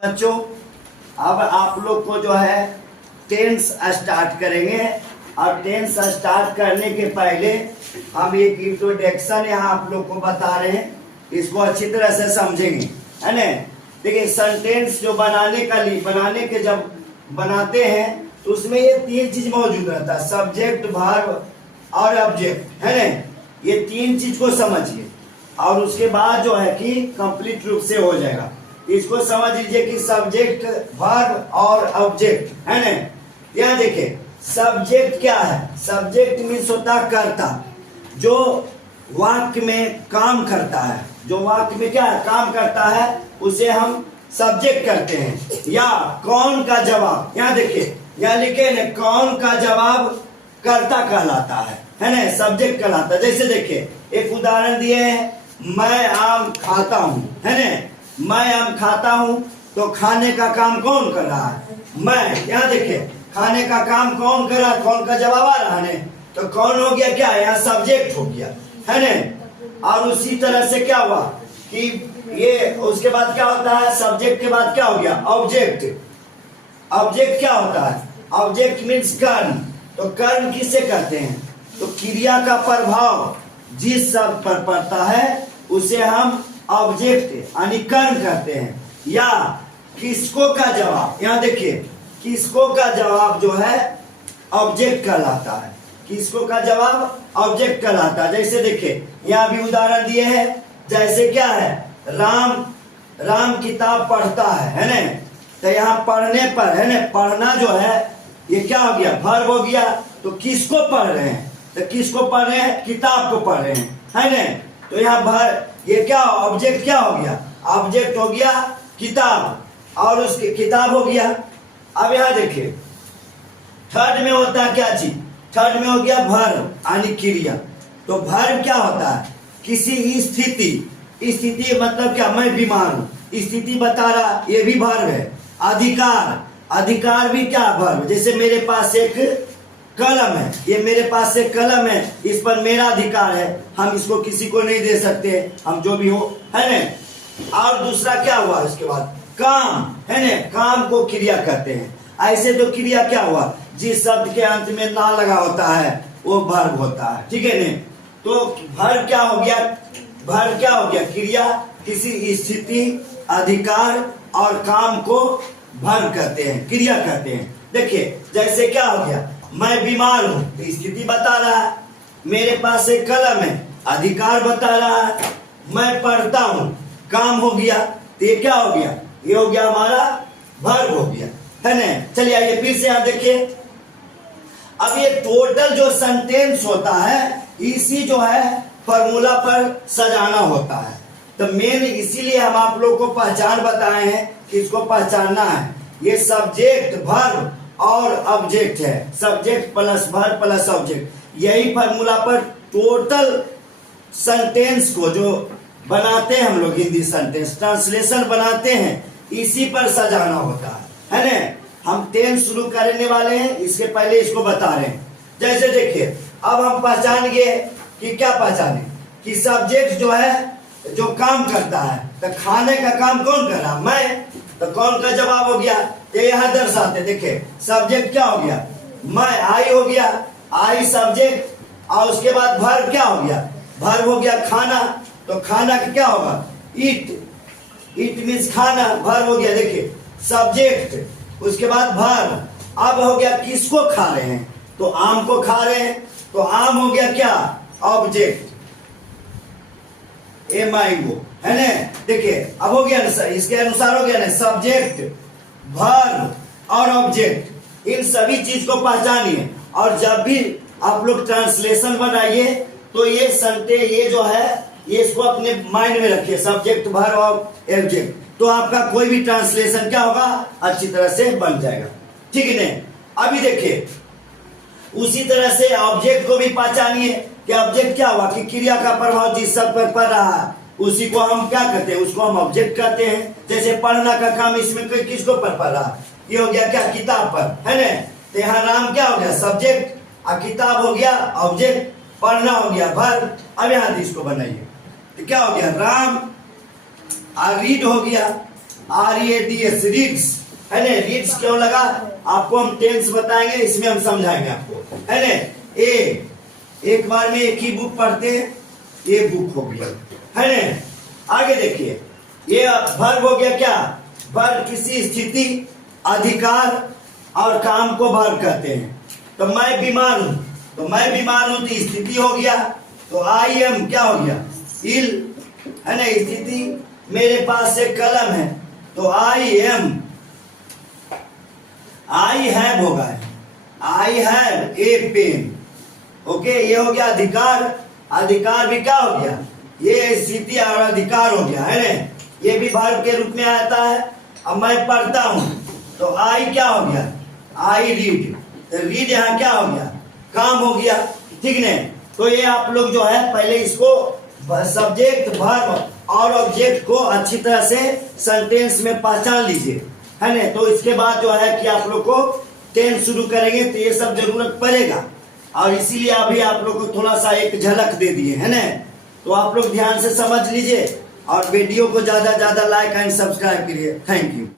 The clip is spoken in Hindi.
बच्चों, अब आप लोग को जो है टेंस स्टार्ट करेंगे। और टेंस स्टार्ट करने के पहले हम एक इंट्रोडक्शन यहाँ आप लोग को बता रहे हैं, इसको अच्छी तरह से समझेंगे, है ना। देखिए, सेंटेंस जो बनाने के जब बनाते हैं तो उसमें ये तीन चीज मौजूद रहता है, सब्जेक्ट, वर्ब और ऑब्जेक्ट, है ना। ये तीन चीज को समझिए और उसके बाद जो है कि कंप्लीट रूप से हो जाएगा। इसको समझ लीजिए कि सब्जेक्ट, वर्ब और ऑब्जेक्ट, है ना। यहाँ देखिए, सब्जेक्ट क्या है? सब्जेक्ट मीन्स होता है कर्ता, जो वाक्य में काम करता है, जो वाक्य में क्या है काम करता है, उसे हम सब्जेक्ट करते हैं। या कौन का जवाब, यहाँ देखिए, यहाँ लिखे न, कौन का जवाब कर्ता कहलाता है ना, सब्जेक्ट कहलाता है। जैसे देखिए, एक उदाहरण दिए हैं, मैं आम खाता हूँ, है ना। मैं आम खाता हूँ तो खाने का काम कौन कर रहा है? मैं। यहाँ देखिए, खाने का काम कौन कर रहा है, कौन का जवाब आ रहा है, तो कौन हो गया क्या, यहाँ सब्जेक्ट हो गया, है ना। और उसी तरह से क्या हुआ कि ये उसके बाद क्या होता है, सब्जेक्ट के बाद क्या हो गया, ऑब्जेक्ट। ऑब्जेक्ट क्या होता है? ऑब्जेक्ट मीन्स कर्म। तो कर्म किससे करते हैं? तो क्रिया का प्रभाव जिस शब्द पर पड़ता है उसे हम ऑब्जेक्ट यानी कर्म करते हैं। या किसको का जवाब, यहाँ देखिए, किसको का जवाब जो है ऑब्जेक्ट कहलाता है। किसको का जवाब ऑब्जेक्ट कहलाता है। जैसे देखिए, यहाँ भी उदाहरण दिए हैं, जैसे क्या है, राम किताब पढ़ता है ना। तो यहाँ पढ़ने पर, है ना, पढ़ना जो है ये क्या हो गया, वर्ब हो गया। तो किसको पढ़ रहे हैं? तो किसको पढ़ रहे हैं? किताब को पढ़ रहे हैं, है ना। तो यहाँ ये क्या ऑब्जेक्ट क्या हो गया, ऑब्जेक्ट हो गया किताब, और उसकी किताब हो गया। अब यहाँ देखिए, थर्ड में होता है क्या चीज, थर्ड में हो गया वर्ब यानी क्रिया। तो वर्ब क्या होता है, किसी स्थिति, स्थिति मतलब क्या, मैं बीमार हूं, स्थिति बता रहा, ये भी वर्ब है। अधिकार, अधिकार भी क्या वर्ब। जैसे मेरे पास एक कलम है, ये मेरे पास एक कलम है, इस पर मेरा अधिकार है, हम इसको किसी को नहीं दे सकते, हम जो भी हो, है ना। और दूसरा क्या हुआ इसके बाद, काम, है ना, काम को क्रिया करते हैं। ऐसे तो क्रिया क्या हुआ, जिस शब्द के अंत में ना लगा होता है वो वर्ब होता है, ठीक है ना। तो वर्ब क्या हो गया, वर्ब क्या हो गया, क्रिया, किसी स्थिति, अधिकार और काम को वर्ब करते हैं, क्रिया करते हैं। देखिए, जैसे क्या हो गया, मैं बीमार हूं तो स्थिति बता रहा है, मेरे पास एक कलम है, अधिकार बता रहा है, मैं पढ़ता हूं, काम हो गया। तो ये क्या हो गया, ये हो गया हमारा वर्ब हो गया, है ना। चलिए आइए फिर से यहाँ देखिए, अब ये टोटल जो सेंटेंस होता है इसी जो है फॉर्मूला पर सजाना होता है। तो मेन इसीलिए हम आप लोग को पहचान बताए हैं कि इसको पहचानना है। ये सब्जेक्ट, वर्ब और ऑब्जेक्ट है, subject plus verb plus object. यही फॉर्मूला पर टोटल सेंटेंस को जो बनाते हैं हम लोग, हिंदी सेंटेंस ट्रांसलेशन बनाते हैं, इसी पर सजाना होता है ना। हम टेंस शुरू करने वाले हैं, इसके पहले इसको बता रहे हैं। जैसे देखिए, अब हम पहचान गए कि क्या पहचाने, कि सब्जेक्ट जो है जो काम करता है, तो खाने का काम कौन कर रहा, मैं। तो कौन का जवाब हो गया, ये यहाँ दर्शाते। देखिए, सब्जेक्ट क्या हो गया, मैं, आई हो गया, आई सब्जेक्ट, और उसके बाद वर्ब क्या हो गया, वर्ब हो गया खाना। तो खाना का क्या होगा, ईट, ईट मीन्स खाना, वर्ब हो गया। देखिए, सब्जेक्ट, उसके बाद वर्ब। अब हो गया किसको खा रहे हैं, तो आम को खा रहे हैं, तो आम हो गया क्या, ऑब्जेक्ट, ए मैंगो, है ना। देखिए, अब हो गया, इसके अनुसार हो गया ना, सब्जेक्ट, वर्ब और ऑब्जेक्ट। इन सभी चीज को पहचानिए, और जब भी आप लोग ट्रांसलेशन बनाइए तो ये ये जो है, ये इसको अपने माइंड में रखिए, सब्जेक्ट, वर्ब और ऑब्जेक्ट। तो आपका कोई भी ट्रांसलेशन क्या होगा, अच्छी तरह से बन जाएगा, ठीक है ना। अभी देखिए, उसी तरह से ऑब्जेक्ट को भी पहचानिए कि ऑब्जेक्ट क्या हुआ, कि क्रिया का प्रभाव जिस शब्द पर पड़ रहा है उसी को हम क्या कहते हैं, उसको हम ऑब्जेक्ट कहते हैं। जैसे पढ़ना का काम इसमें किसको पर पड़ रहा, ये हो गया क्या, किताब पर, है ना। तो यहाँ राम क्या हो गया, सब्जेक्ट, और किताब हो गया ऑब्जेक्ट, पढ़ना हो गया वर्ब। अब यहाँ इसको बनाइए, तो क्या हो गया, राम, और रीड हो गया, RADS, रीड्स, है ना। रीड्स क्यों लगा, आपको हम टेंस बताएंगे, इसमें हम समझाएंगे आपको, है ना। एक बार में एक ही बुक पढ़ते हैं, ये बुक हो गया, है ना। आगे देखिए, ये वर्ब हो गया क्या, वर्ब किसी स्थिति, अधिकार और काम को वर्ब कहते हैं। तो मैं बीमार हूं, तो मैं बीमार हूं तो स्थिति हो गया, तो आई एम क्या हो गया, इल, है ना, स्थिति। मेरे पास एक कलम है, तो आई एम, आई हैव होगा, I have a pen, okay. ये हो गया अधिकार, अधिकार भी क्या हो गया, ये स्थिति और अधिकार हो गया, है ना। ये भी वर्ब के रूप में आता है। अब मैं पढ़ता हूं, तो आई क्या हो गया, आई रीड, तो रीड यहाँ क्या हो गया, काम हो गया, ठीक है। तो ये आप लोग जो है पहले इसको सब्जेक्ट, वर्ब और ऑब्जेक्ट को अच्छी तरह से सेंटेंस में पहचान लीजिए, है ना। तो इसके बाद जो है कि आप लोग को टेंस शुरू करेंगे तो ये सब जरूरत पड़ेगा, और इसीलिए अभी आप लोग को थोड़ा सा एक झलक दे दिए, है ना। तो आप लोग ध्यान से समझ लीजिए और वीडियो को ज्यादा लाइक एंड सब्सक्राइब करिए। Thank you.